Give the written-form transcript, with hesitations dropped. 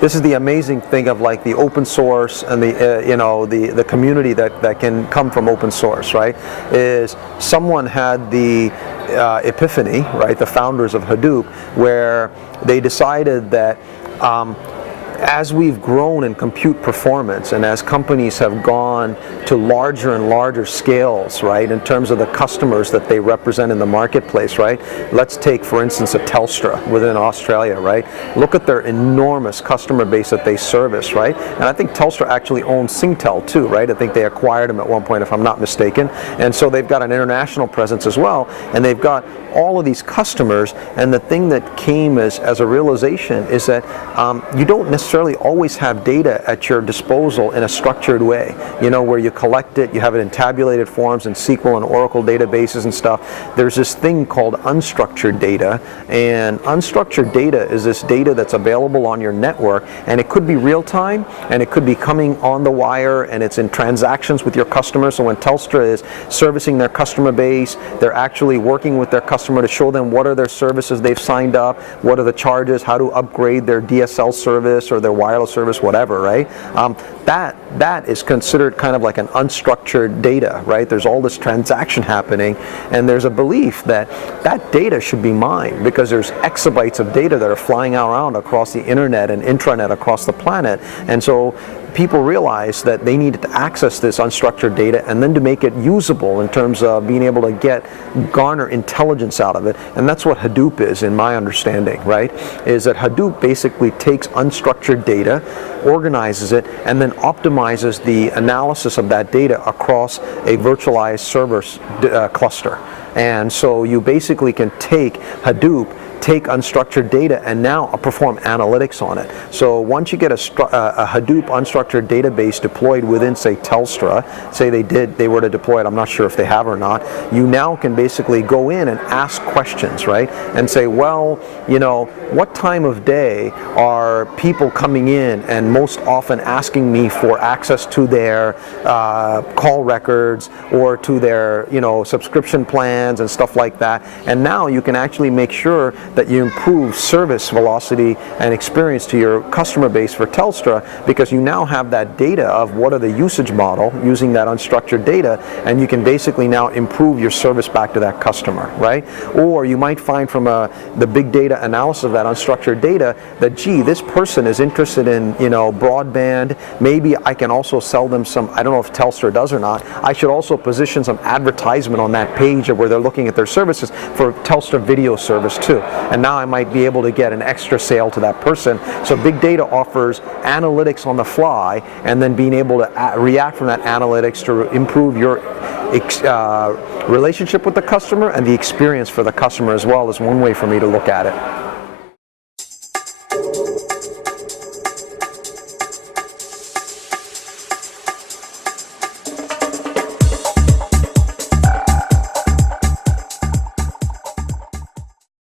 This is the amazing thing of like the open source and the the community that can come from open source, right? Is someone had the epiphany, right? The founders of Hadoop, where they decided that as we've grown in compute performance and as companies have gone to larger and larger scales, right, in terms of the customers that they represent in the marketplace, right? Let's take, for instance, a Telstra within Australia, right? Look at their enormous customer base that they service, right? And I think Telstra actually owns Singtel too, right? I think they acquired them at one point, if I'm not mistaken. And so they've got an international presence as well, and they've got all of these customers. And the thing that came as a realization is that you don't necessarily always have data at your disposal in a structured way, you know, where you collect it, you have it in tabulated forms in SQL and Oracle databases and stuff. There's this thing called unstructured data, and unstructured data is this data that's available on your network, and it could be real time, and it could be coming on the wire, and it's in transactions with your customers. So when Telstra is servicing their customer base, they're actually working with their customer to show them what are their services they've signed up, what are the charges, how to upgrade their DSL service or their wireless service, whatever, right? That is considered kind of like an unstructured data, right? There's all this transaction happening, and there's a belief that that data should be mined because there's exabytes of data that are flying around across the internet and intranet across the planet. And so people realized that they needed to access this unstructured data and then to make it usable in terms of being able to garner intelligence out of it. And that's what Hadoop is, in my understanding, right? Is that Hadoop basically takes unstructured data, organizes it, and then optimizes the analysis of that data across a virtualized server cluster. And so you basically can take Hadoop, take unstructured data, and now perform analytics on it. So once you get a Hadoop unstructured database deployed within, say, Telstra, say they were to deploy it, I'm not sure if they have or not, you now can basically go in and ask questions, right? And say, well, you know, what time of day are people coming in and most often asking me for access to their call records or to their, you know, subscription plans and stuff like that. And now you can actually make sure that you improve service velocity and experience to your customer base for Telstra, because you now have that data of what are the usage model using that unstructured data, and you can basically now improve your service back to that customer, right? Or you might find from the big data analysis of that unstructured data that, gee, this person is interested in, you know, broadband. Maybe I can also sell them some, I don't know if Telstra does or not, I should also position some advertisement on that page where they're looking at their services for Telstra video service too. And now I might be able to get an extra sale to that person. So big data offers analytics on the fly, and then being able to react from that analytics to improve your relationship with the customer and the experience for the customer as well is one way for me to look at it.